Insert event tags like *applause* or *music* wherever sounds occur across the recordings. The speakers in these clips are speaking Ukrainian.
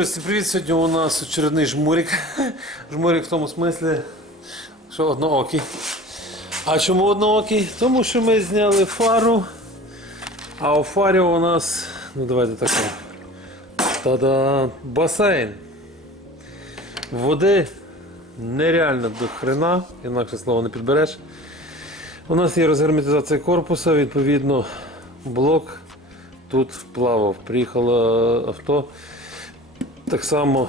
Друзі, привіт! Сьогодні у нас очередний жмурик. *laughs* Жмурик в тому смислі, що одноокий. А чому одноокий? Тому що ми зняли фару, а у фарі у нас, ну давайте так. Та-да, басейн. Води нереально до хрена, інакше слово не підбереш. У нас є розгерметизація корпуса, відповідно, блок тут плавав. Приїхало авто. Так само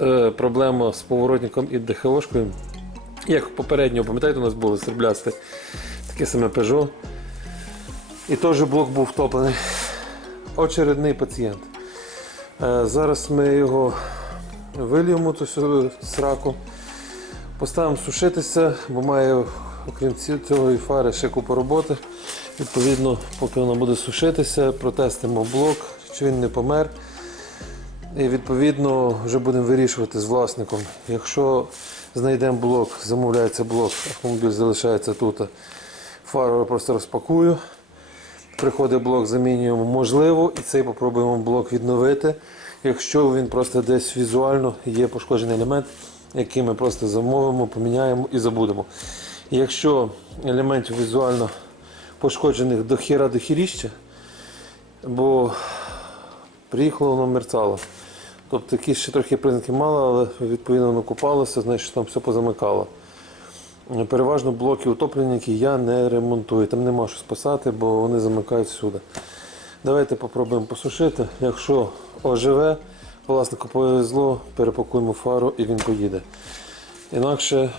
е, проблема з поворотником і ДХОшкою. Як попередньо, пам'ятаєте, у нас було сріблясте таке саме Peugeot. І теж блок був втоплений. Очередний пацієнт. Е, зараз ми його вильємо ту сраку, поставимо сушитися, бо має, окрім цього і фари, ще купу роботи. Відповідно, поки вона буде сушитися, протестимо блок, чи він не помер. І відповідно вже будемо вирішувати з власником. Якщо знайдемо блок, замовляється блок, автомобіль залишається тут. Фару я просто розпакую. Приходить блок, замінюємо можливо, і цей попробуємо блок відновити. Якщо він просто десь візуально є пошкоджений елемент, який ми просто замовимо, поміняємо і забудемо. Якщо елементів візуально пошкоджених до хіра до хіріща, бо приїхало воно мерцало. Тобто такі ще трохи признаки мало, але відповідно воно купалося, значить там все позамикало. Переважно блоки утопленники я не ремонтую. Там нема що спасати, бо вони замикають всюди. Давайте попробуємо посушити. Якщо оживе, власнику повезло, перепакуємо фару і він поїде. Інакше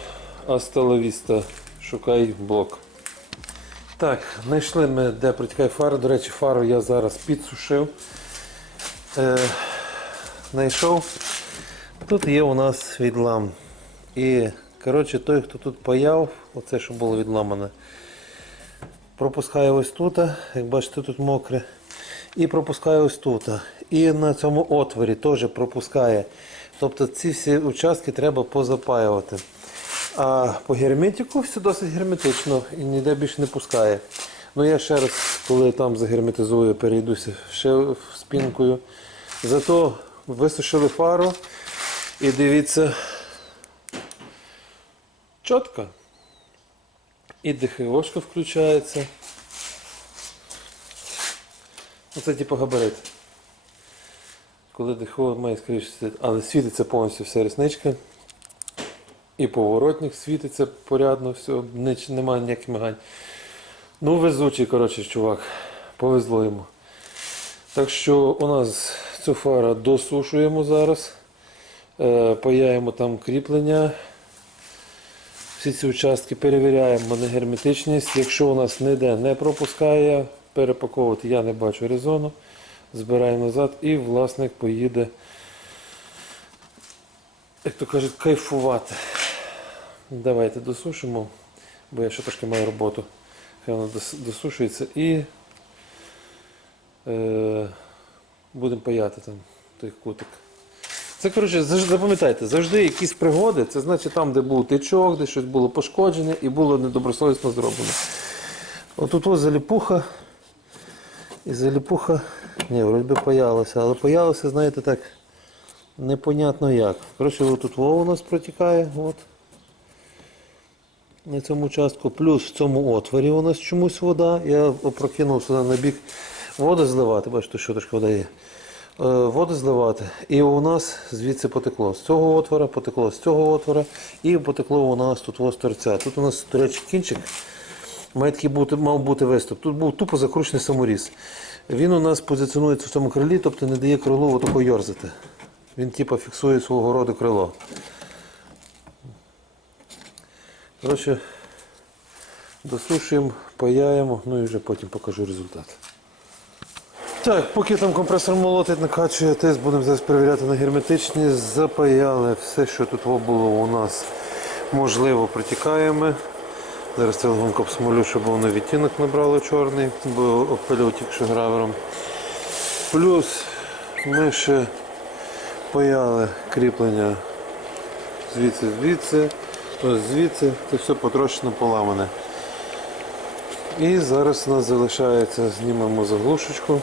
асталовіста, шукай блок. Так, знайшли ми, де протікає фара. До речі, фару я зараз підсушив. Е, знайшов. Тут є у нас відлам. І коротше, той, хто тут паяв, оце що було відламане, пропускає ось тут, як бачите, тут мокре. І пропускає ось тут. І на цьому отворі теж пропускає. Тобто ці всі участки треба позапаювати. А по герметику все досить герметично і ніде більше не пускає. Ну я ще раз, коли там загерметизую, перейдуся ще спінкою. Зато висушили фару і дивіться чітко. І ДХОшка включається. Оце типу габарит. Коли ДХО має скоріше але світиться повністю вся рісничка. І поворотник світиться порядно, все, немає ніяких мигань. Ну, везучий, коротше, чувак. Повезло йому. Так що у нас цю фару досушуємо зараз. Е, Паяємо там кріплення. Всі ці участки перевіряємо на герметичність. Якщо у нас ніде не пропускає, перепаковувати я не бачу резону. Збираємо назад і власник поїде, як то кажуть, кайфувати. Давайте досушимо, бо я ще трошки маю роботу. Дос- досушується і е, будемо паяти там той кутик. Це, коротше, запам'ятайте, завжди якісь пригоди, це значить там, де був тичок, де щось було пошкоджене і було недобросовісно зроблено. Отут ось заліпуха. І заліпуха, ні, вроді би паялося, але паялося, знаєте, так, непонятно як. Коротше, отут вова у нас протікає. От. На цьому участку, плюс в цьому отворі у нас чомусь вода. Я опрокинув сюди на бік воду зливати, бачите, що трошки вода є. Е, Воду зливати. І у нас звідси потекло. З цього отвора, потекло з цього отвора, і потекло у нас тут ось торця. Тут у нас, до речі, кінчик. Має такий бути, мав бути виступ. Тут був тупо закручений саморіз. Він у нас позиціонується в цьому крилі, тобто не дає крилу отако йорзати. Він типу фіксує свого роду крило. Коротше, досушуємо, паяємо, ну і вже потім покажу результат. Так, поки там компресор молотить, накачує тест, будемо зараз перевіряти на герметичність. Запаяли все, що тут було у нас можливо, протікаємо. Зараз це легонько обсмолю, щоб воно відтінок набрало чорний, бо обпилював тільки гравером. Плюс ми ще паяли кріплення звідси, звідси, ось звідси, це все потрошено поламане. І зараз у нас залишається, знімемо заглушечку.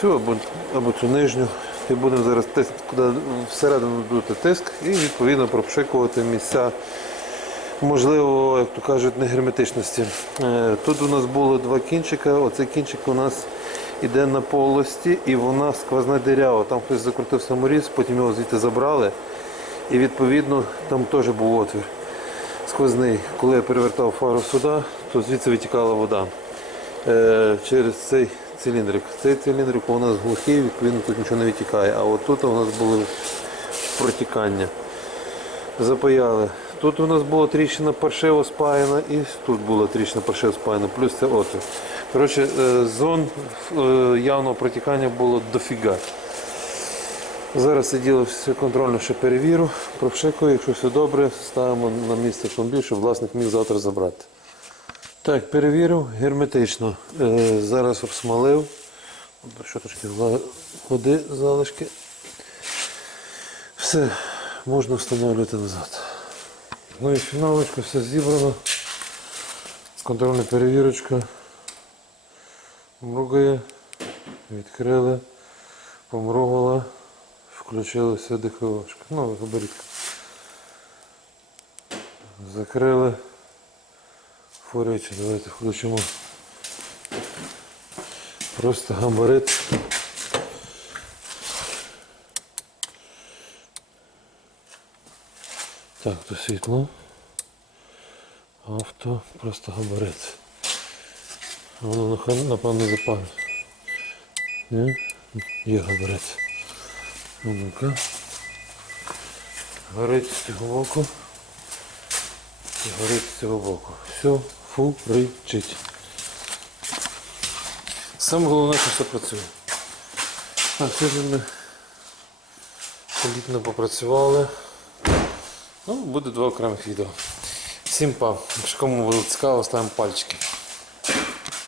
Цю або, або цю нижню, І будемо зараз тиск, куди всередину дути тиск і відповідно пропшикувати місця, можливо, як то кажуть, негерметичності. Е, Тут у нас було два кінчика. Оцей кінчик у нас іде на полості і вона сквозна дирява. Там хтось закрутив саморіз, потім його звідти забрали. І відповідно там теж був отвір сквозний. Коли я перевертав фару сюди, то звідси витікала вода е, через цей циліндрик. Цей циліндрик у нас глухий, відповідно тут нічого не витікає. А от тут у нас були протікання. Запаяли. Тут у нас була тріщина паршиво спаяна і тут була тріщина паршиво спаяна, плюс це отвір. Коротше, е, зон е, явного протікання було дофіга. Зараз це діло все контрольно ще перевірю, пропшикую, якщо все добре, ставимо на місце автомобіль, щоб власник міг завтра забрати. Так, перевірив герметично. Е, зараз обсмалив. Що трошки води залишки. Все, можна встановлювати назад. Ну і фіналочка, все зібрано. Контрольна перевірочка. Мругає. Відкрили, помругала, включилася диховочка. Ну, габаритка. Закрили. Форичі, давайте включимо. Просто габарит. Так, то світло. Авто, просто габарит. Воно напевно запалить. Є габарит. Ну, Ну-ка. Горить з цього боку. І горить з цього боку. Все, фуричить. Саме головне, що все працює. Так, сьогодні ми солідно попрацювали. Ну, буде два окремих відео. Всім па. Якщо кому було цікаво, ставимо пальчики.